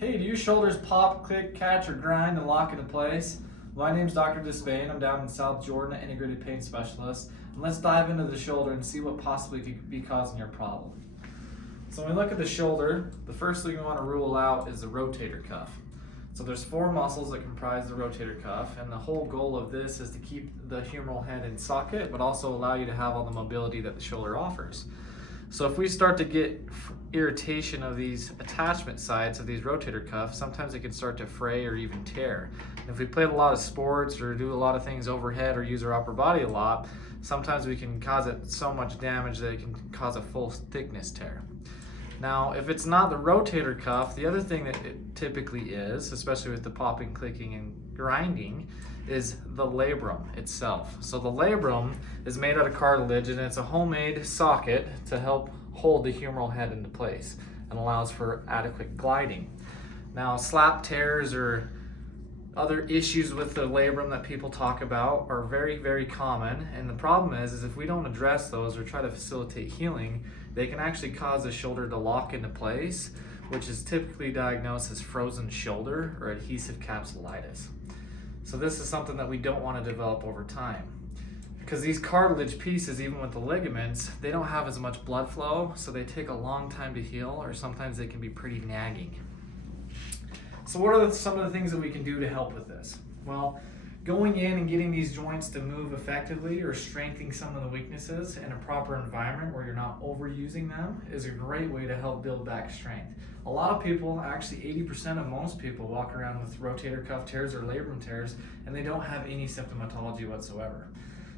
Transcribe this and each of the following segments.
Hey, do your shoulders pop, click, catch, or grind and lock into place? My name's Dr. Despain. I'm down in South Jordan, an integrated pain specialist. And let's dive into the shoulder and see what possibly could be causing your problem. So when we look at the shoulder, the first thing we want to rule out is the rotator cuff. So there's 4 muscles that comprise the rotator cuff, and the whole goal of this is to keep the humeral head in socket, but also allow you to have all the mobility that the shoulder offers. So if we start to get irritation of these attachment sides of these rotator cuffs, sometimes it can start to fray or even tear. And if we play a lot of sports or do a lot of things overhead or use our upper body a lot, sometimes we can cause it so much damage that it can cause a full thickness tear. Now, if it's not the rotator cuff, the other thing that it typically is, especially with the popping, clicking, and grinding, is the labrum itself. So the labrum is made out of cartilage, and it's a homemade socket to help hold the humeral head into place and allows for adequate gliding. Now, slap tears or other issues with the labrum that people talk about are very, very common, and the problem is if we don't address those or try to facilitate healing, they can actually cause the shoulder to lock into place, which is typically diagnosed as frozen shoulder or adhesive capsulitis. So this is something that we don't want to develop over time, because these cartilage pieces, even with the ligaments, they don't have as much blood flow, so they take a long time to heal, or sometimes they can be pretty nagging. So what are some of the things that we can do to help with this? Well, going in and getting these joints to move effectively or strengthening some of the weaknesses in a proper environment where you're not overusing them is a great way to help build back strength. A lot of people, actually 80% of most people, walk around with rotator cuff tears or labrum tears and they don't have any symptomatology whatsoever.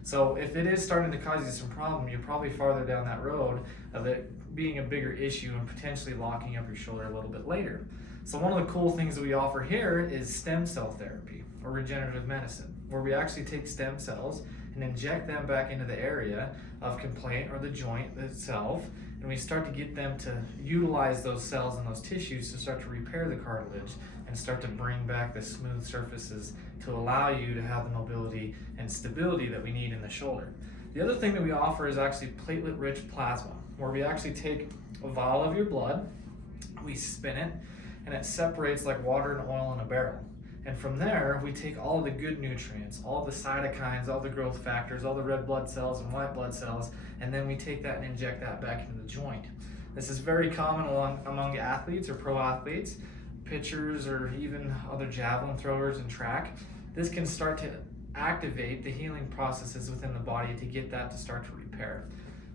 So if it is starting to cause you some problem, you're probably farther down that road of it being a bigger issue and potentially locking up your shoulder a little bit later. So one of the cool things that we offer here is stem cell therapy or regenerative medicine, where we actually take stem cells and inject them back into the area of complaint or the joint itself, and we start to get them to utilize those cells and those tissues to start to repair the cartilage and start to bring back the smooth surfaces to allow you to have the mobility and stability that we need in the shoulder. The other thing that we offer is actually platelet-rich plasma, where we actually take a vial of your blood, we spin it, and it separates like water and oil in a barrel. And from there, we take all the good nutrients, all the cytokines, all the growth factors, all the red blood cells and white blood cells, and then we take that and inject that back into the joint. This is very common among athletes or pro athletes, pitchers, or even other javelin throwers and track. This can start to activate the healing processes within the body to get that to start to repair.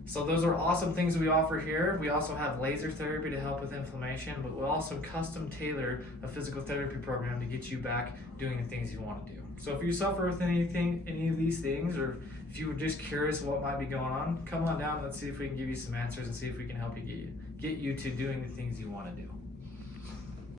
So those are awesome things we offer here. We also have laser therapy to help with inflammation, but we'll also custom tailor a physical therapy program to get you back doing the things you want to do. So if you suffer with any of these things, or if you were just curious what might be going on, come on down and let's see if we can give you some answers and see if we can help you get you to doing the things you want to do.